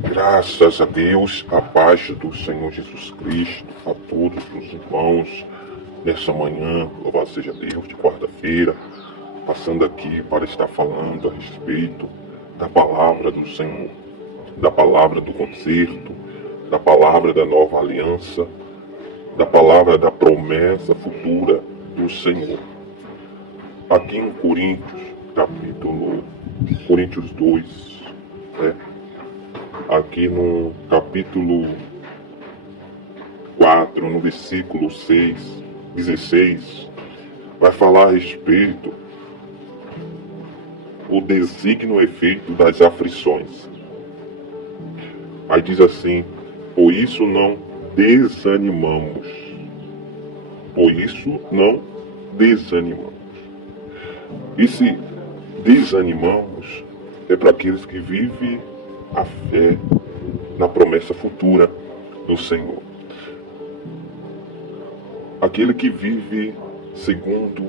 Graças a Deus, a paz do Senhor Jesus Cristo, a todos os irmãos, nessa manhã, louvado seja Deus, de quarta-feira, passando aqui para estar falando a respeito da palavra do Senhor, da palavra do concerto, da palavra da nova aliança, da palavra da promessa futura do Senhor. Aqui em Coríntios 2, né? Aqui no capítulo 4, no versículo 16, vai falar a respeito o desígnio efeito das aflições. Aí diz assim: por isso não desanimamos. Por isso não desanimamos. E se desanimamos, é para aqueles que vivem a fé na promessa futura do Senhor. Aquele que vive segundo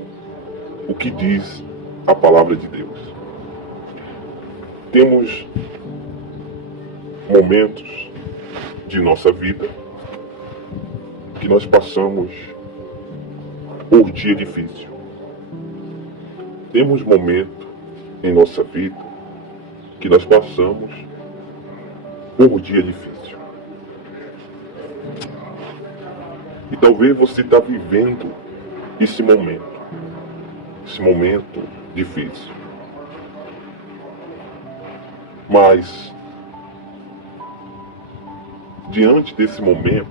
o que diz a palavra de Deus. Temos momentos de nossa vida que nós passamos por dia difícil. Temos momentos em nossa vida que nós passamos por dia difícil. E talvez você está vivendo esse momento difícil. Mas, diante desse momento,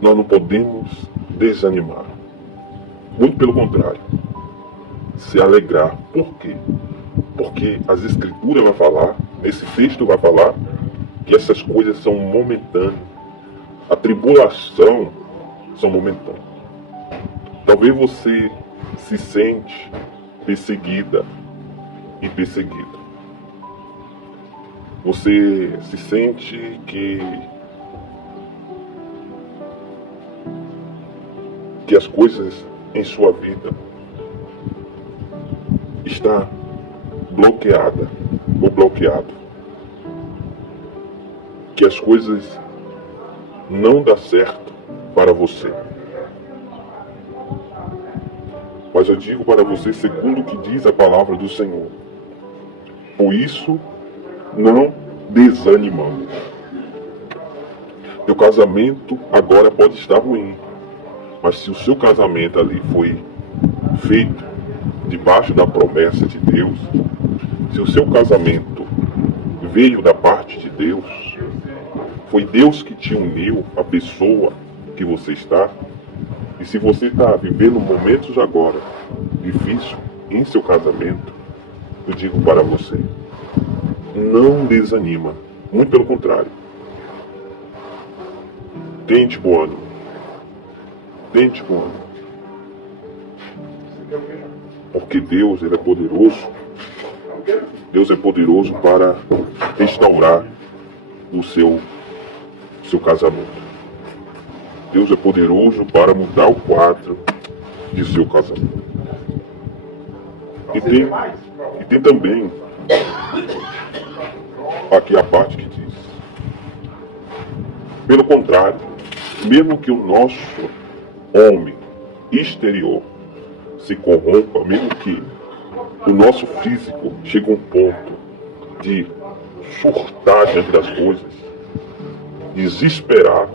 nós não podemos desanimar. Muito pelo contrário, se alegrar. Por quê? Porque as Escrituras vão falar, esse texto vai falar, que essas coisas são momentâneas. A tribulação são momentâneas. Talvez você se sente perseguida e perseguido. Você se sente que as coisas em sua vida está bloqueada ou bloqueado. Que as coisas não dão certo para você. Mas eu digo para você segundo o que diz a palavra do Senhor. Por isso, não desanimamos. Teu casamento agora pode estar ruim. Mas se o seu casamento ali foi feito debaixo da promessa de Deus, se o seu casamento veio da parte de Deus, foi Deus que te uniu à pessoa que você está, e se você está vivendo momentos agora difíceis em seu casamento, eu digo para você, não desanima, muito pelo contrário. Tente bom ânimo. Tente bom ânimo. Porque Deus, Ele é poderoso. Deus é poderoso para restaurar o seu casamento. Deus é poderoso para mudar o quadro de seu casamento. E tem também aqui a parte que diz: pelo contrário, mesmo que o nosso homem exterior se corrompa, mesmo que o nosso físico chegue a um ponto de surtar diante das coisas, desesperado,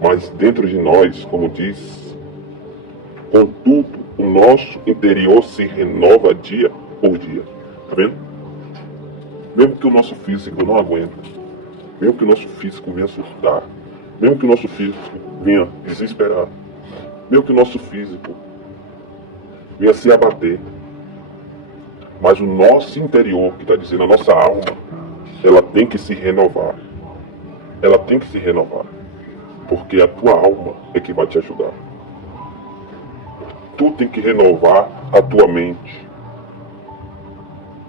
mas dentro de nós, como diz, contudo, o nosso interior se renova dia por dia. Tá vendo? Mesmo que o nosso físico não aguente, mesmo que o nosso físico venha surtar, mesmo que o nosso físico venha desesperar, mesmo que o nosso físico venha se abater, mas o nosso interior, que está dizendo a nossa alma, ela tem que se renovar. Ela tem que se renovar. Porque a tua alma é que vai te ajudar. Tu tem que renovar a tua mente.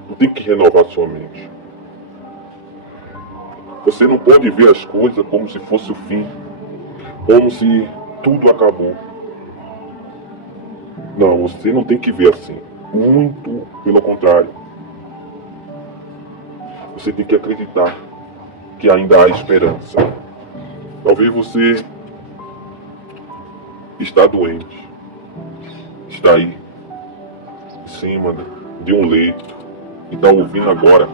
Tu tem que renovar a sua mente. Você não pode ver as coisas como se fosse o fim. Como se tudo acabou. Não, você não tem que ver assim. Muito pelo contrário. Você tem que acreditar que ainda há esperança. Talvez você está doente, está aí, em cima de um leito, e está ouvindo agora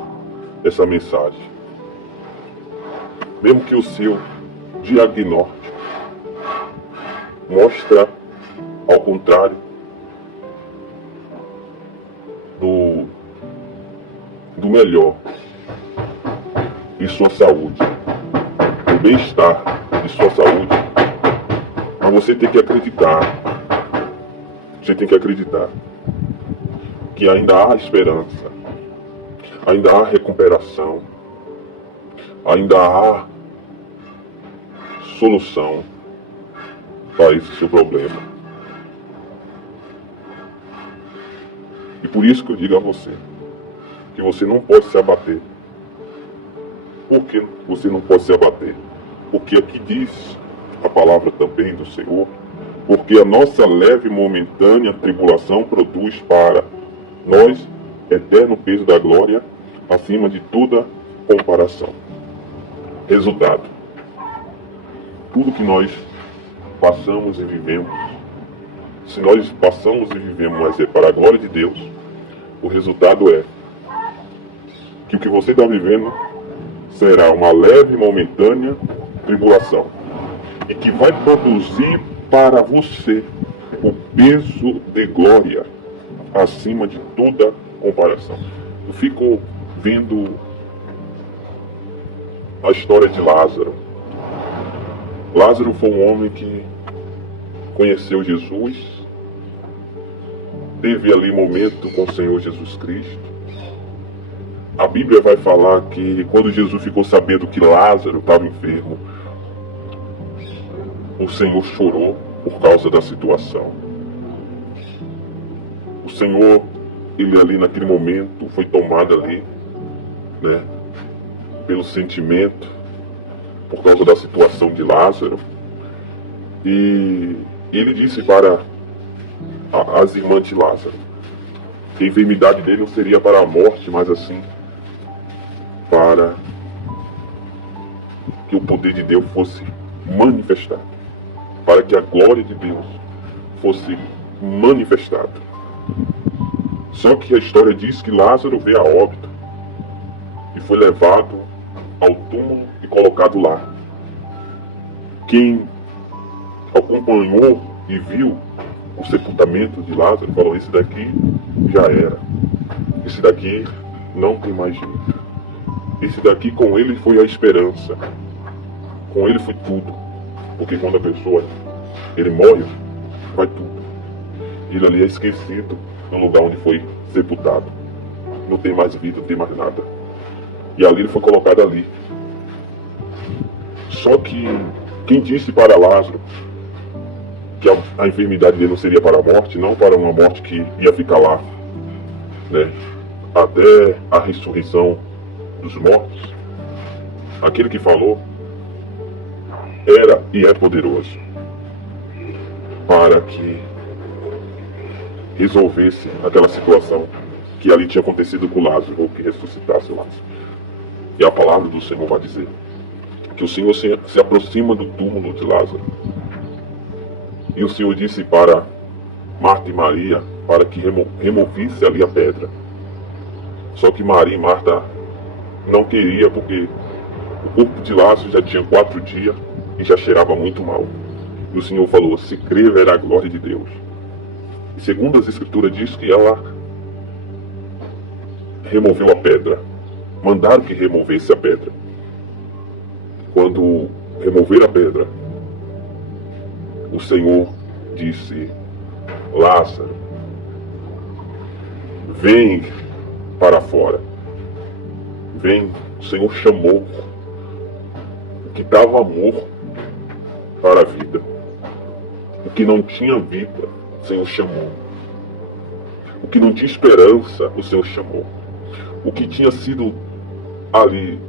essa mensagem. Mesmo que o seu diagnóstico mostra ao contrário do melhor de sua saúde, do bem-estar de sua saúde, mas você tem que acreditar, que ainda há esperança, ainda há recuperação, ainda há solução para esse seu problema. E por isso que eu digo a você, que você não pode se abater. Por que você não pode se abater? Porque aqui diz a palavra também do Senhor, porque a nossa leve e momentânea tribulação produz para nós eterno peso da glória acima de toda comparação. Resultado: tudo que nós passamos e vivemos, se nós passamos e vivemos, mas é para a glória de Deus, o resultado é que o que você está vivendo será uma leve e momentânea tribulação, e que vai produzir para você o peso de glória acima de toda comparação. Eu fico vendo a história de Lázaro. Lázaro foi um homem que conheceu Jesus, teve ali momento com o Senhor Jesus Cristo. A Bíblia vai falar que quando Jesus ficou sabendo que Lázaro estava enfermo, o Senhor chorou por causa da situação. O Senhor, ele ali naquele momento foi tomado ali, né, pelo sentimento, por causa da situação de Lázaro. E ele disse para as irmãs de Lázaro que a enfermidade dele não seria para a morte, mas assim para que o poder de Deus fosse manifestado, para que a glória de Deus fosse manifestada. Só que a história diz que Lázaro veio a óbito e foi levado ao túmulo e colocado lá. Quem acompanhou e viu o sepultamento de Lázaro falou: esse daqui já era, esse daqui não tem mais jeito, esse daqui com ele foi a esperança, com ele foi tudo, porque quando a pessoa ele morre, vai tudo. Ele ali é esquecido no lugar onde foi sepultado, não tem mais vida, não tem mais nada, e ali ele foi colocado ali. Só que quem disse para Lázaro que a enfermidade dele não seria para a morte, não para uma morte que ia ficar lá, né, até a ressurreição dos mortos, aquele que falou era e é poderoso para que resolvesse aquela situação que ali tinha acontecido com Lázaro, ou que ressuscitasse Lázaro. E a palavra do Senhor vai dizer que o Senhor se aproxima do túmulo de Lázaro. E o Senhor disse para Marta e Maria para que removesse ali a pedra. Só que Maria e Marta não queria, porque o corpo de Lázaro já tinha 4 dias e já cheirava muito mal. E o Senhor falou: se crer, verá a glória de Deus. E segundo as escrituras diz que ela removeu a pedra. Mandaram que removesse a pedra. Quando remover a pedra, o Senhor disse: Lázaro, vem para fora. Vem. O Senhor chamou o que estava morto para a vida. O que não tinha vida, o Senhor chamou. O que não tinha esperança, o Senhor chamou. O que tinha sido ali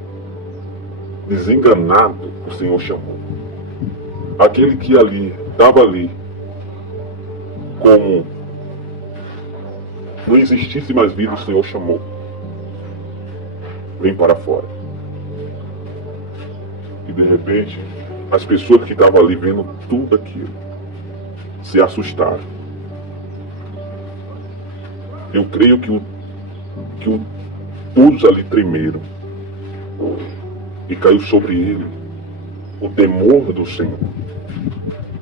desenganado, o Senhor chamou. Aquele que ali estava ali como não existisse mais vida, o Senhor chamou. Vem para fora. E de repente, as pessoas que estavam ali vendo tudo aquilo se assustaram. Eu creio que todos ali tremeram. E caiu sobre ele o temor do Senhor.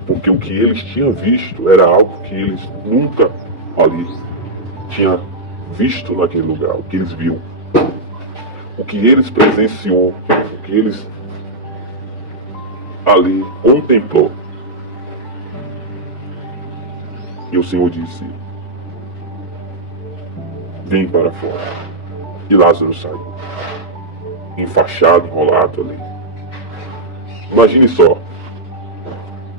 Porque o que eles tinham visto era algo que eles nunca ali tinham visto naquele lugar. O que eles viram. O que eles presenciou. O que eles ali contemplou. E o Senhor disse: vem para fora. E Lázaro saiu, enfaixado, enrolado ali. Imagine só.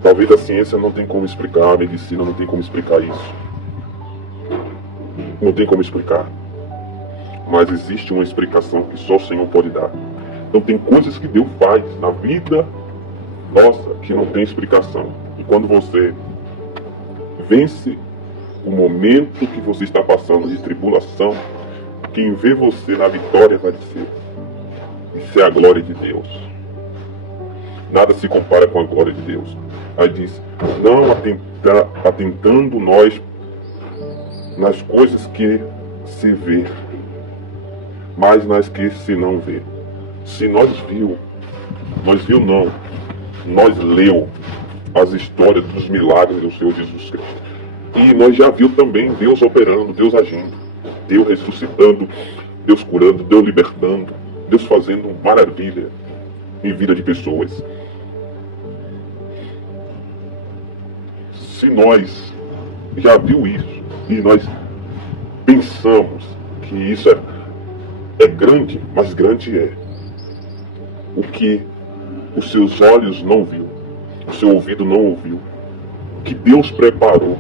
Talvez a ciência não tem como explicar, a medicina não tem como explicar isso. Não tem como explicar. Mas existe uma explicação que só o Senhor pode dar. Então tem coisas que Deus faz na vida nossa que não tem explicação. E quando você vence o momento que você está passando de tribulação, quem vê você na vitória vai dizer: isso é a glória de Deus. Nada se compara com a glória de Deus. Aí diz: não atentando nós nas coisas que se vê, mas nas que se não vê. Se nós viu nós leu as histórias dos milagres do Senhor Jesus Cristo. E nós já viu também Deus operando, Deus agindo, Deus ressuscitando, Deus curando, Deus libertando, Deus fazendo maravilha em vida de pessoas. Se nós já viu isso e nós pensamos que isso é grande, mas grande é o que os seus olhos não viu, o seu ouvido não ouviu, o que Deus preparou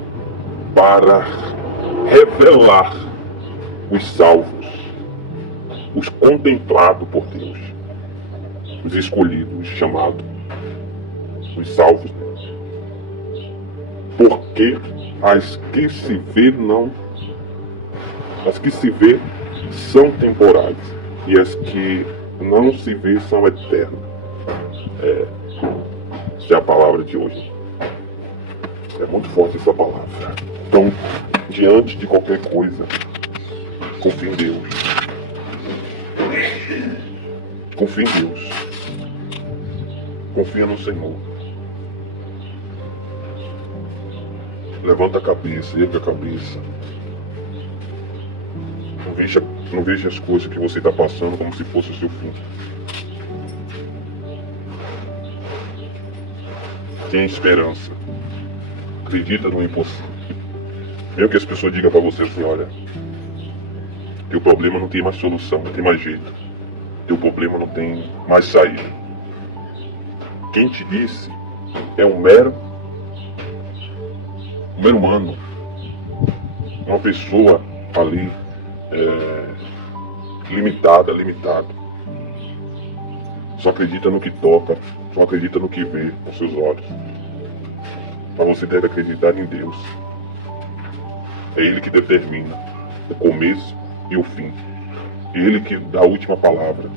para revelar os salvos, os contemplados por Deus, os escolhidos, os chamados, os salvos. Porque as que se vê são temporais e as que não se vê são eternas. Essa é a palavra de hoje. É muito forte essa palavra. Então, diante de qualquer coisa, confie em Deus. Confie em Deus. Confia no Senhor. Levanta a cabeça, erga a cabeça. Não veja as coisas que você está passando como se fosse o seu fim. Tenha esperança. Acredita no impossível. Mesmo que as pessoas digam para você assim: olha, teu problema não tem mais solução, não tem mais jeito. Teu problema não tem mais saída. Quem te disse é um mero humano. Uma pessoa ali limitado. Só acredita no que toca, só acredita no que vê com seus olhos. Mas você deve acreditar em Deus. É Ele que determina o começo e o fim. É Ele que dá a última palavra.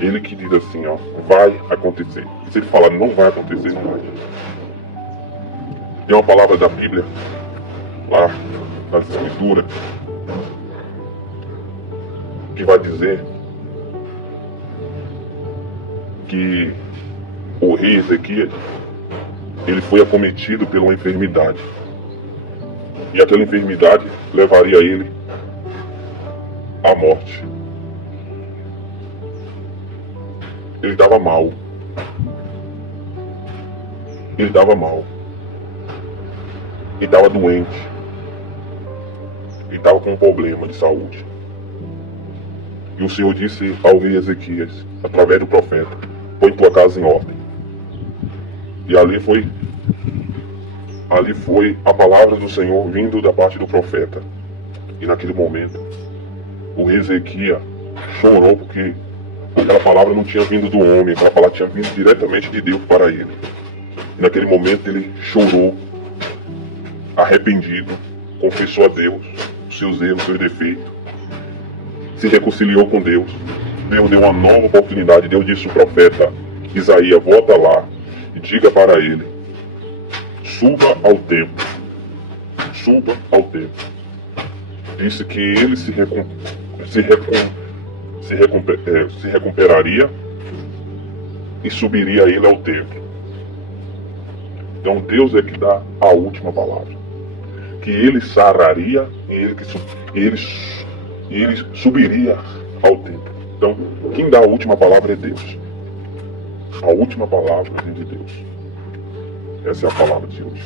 É Ele que diz assim: ó, vai acontecer. E se Ele falar não vai acontecer, não vai. Tem uma palavra da Bíblia, lá nas Escrituras, que vai dizer que o rei Ezequias, ele foi acometido por uma enfermidade. E aquela enfermidade levaria ele à morte. Ele estava mal. Ele estava mal. Ele estava doente. Ele estava com um problema de saúde. E o Senhor disse ao rei Ezequias, através do profeta: põe tua casa em ordem. E ali foi a palavra do Senhor vindo da parte do profeta. E naquele momento, o rei Ezequias chorou, porque aquela palavra não tinha vindo do homem, aquela palavra tinha vindo diretamente de Deus para ele. E naquele momento ele chorou, arrependido, confessou a Deus seus erros, seus defeitos, se reconciliou com Deus. Deus deu uma nova oportunidade. Deus disse ao profeta Isaías: volta lá e diga para ele: suba ao templo. Suba ao templo. Disse que ele se recuperaria e subiria ele ao templo. Então Deus é que dá a última palavra. Que ele sararia e ele subiria ao templo. Então, quem dá a última palavra é Deus. A última palavra vem de Deus. Essa é a palavra de hoje.